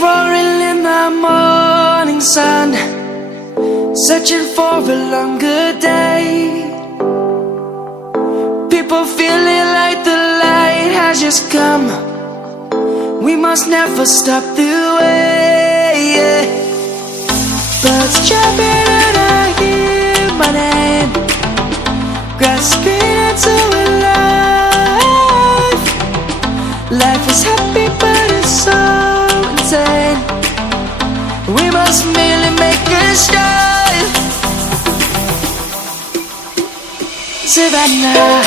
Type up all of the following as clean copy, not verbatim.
roaring in the morning sun, searching for a longer day. People feeling like the light has just come. We must never stop the way. Birds jumping and I hear my name, grasping into a life. Life is happy but it's so insane. We must merely make a start. Savannah,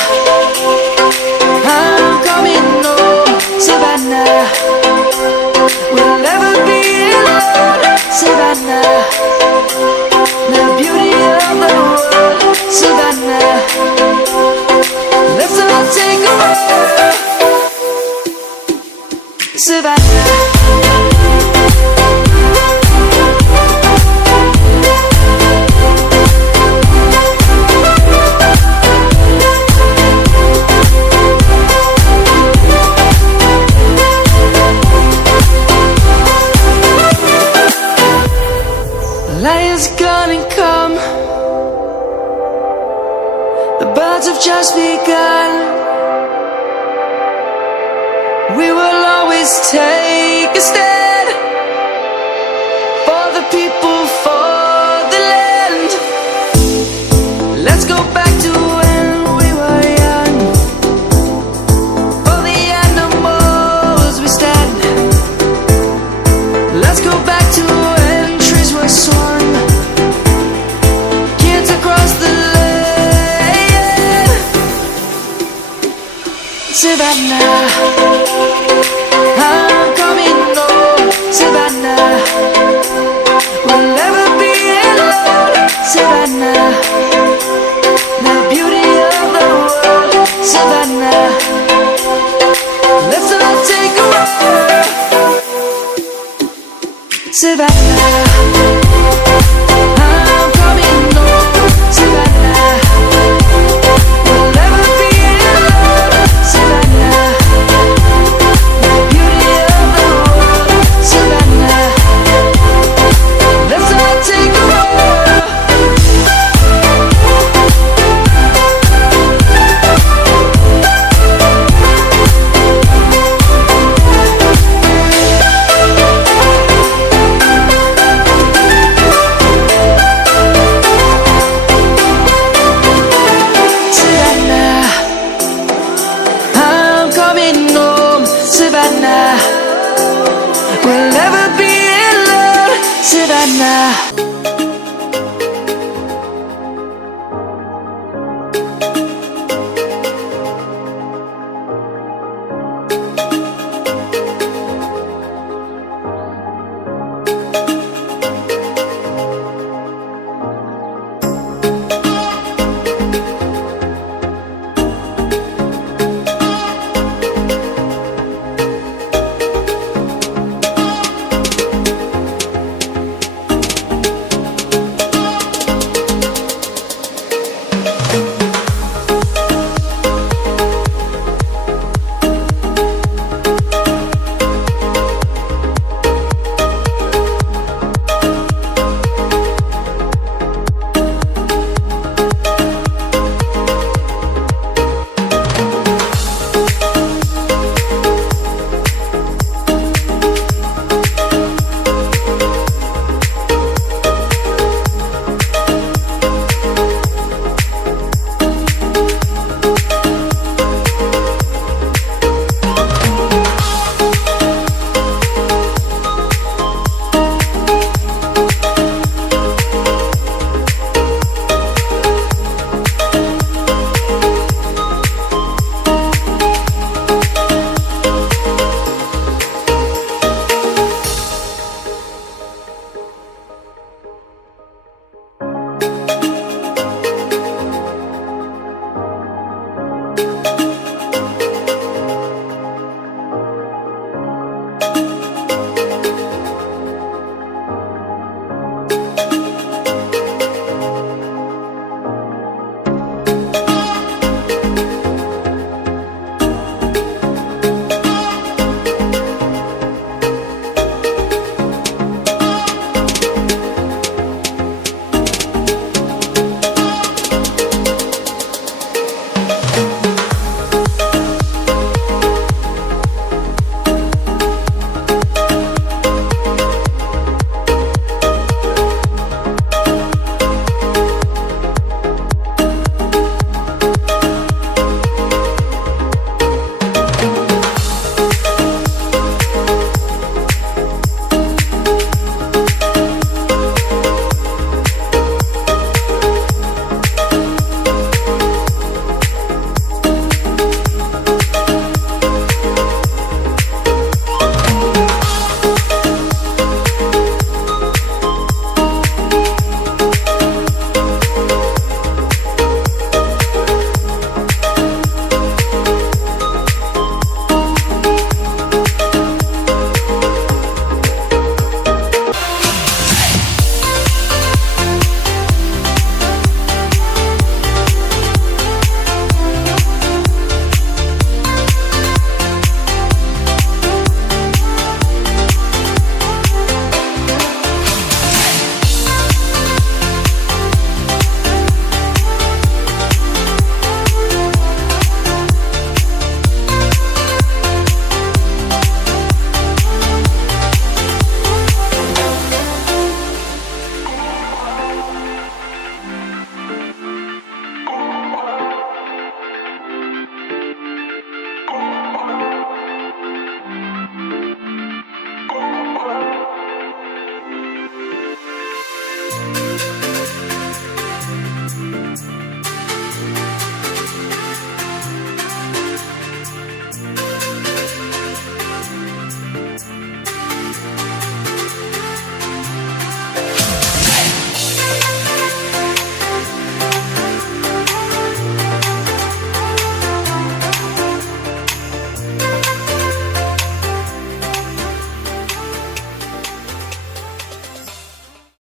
I'm coming home. Savannah, we'll never be alone. Savannah, the beauty of the world. Savannah, let's all take a walk. Savannah, lion's gonna come. The birds have just begun. We will always take a stand for the people, for the land. Let's go back to when we were young. For the animals we stand. Let's go back to when trees were swung, kids across the land. Savannah, I'm coming home. Savannah, we'll never be alone. Savannah, the beauty of the world. Savannah, let's all take a walk. Savannah, I'm coming home. Savannah, we'll never be alone. Savannah, the beauty of the world. Savannah, let's all take a walk. Savannah, I'm coming home. Savannah, we'll never be alone. Savannah.